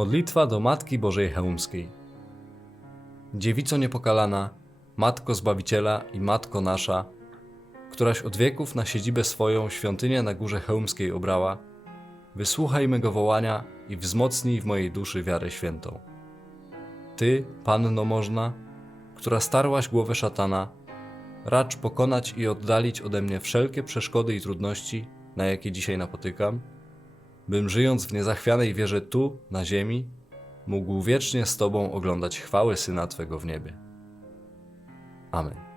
Modlitwa do Matki Bożej Chełmskiej. Dziewico niepokalana, Matko Zbawiciela i Matko nasza, któraś od wieków na siedzibę swoją świątynię na górze Chełmskiej obrała, wysłuchaj mego wołania i wzmocnij w mojej duszy wiarę świętą. Ty, Panno można, która starłaś głowę szatana, racz pokonać i oddalić ode mnie wszelkie przeszkody i trudności, na jakie dzisiaj napotykam, bym żyjąc w niezachwianej wierze tu, na ziemi, mógł wiecznie z Tobą oglądać chwałę Syna Twego w niebie. Amen.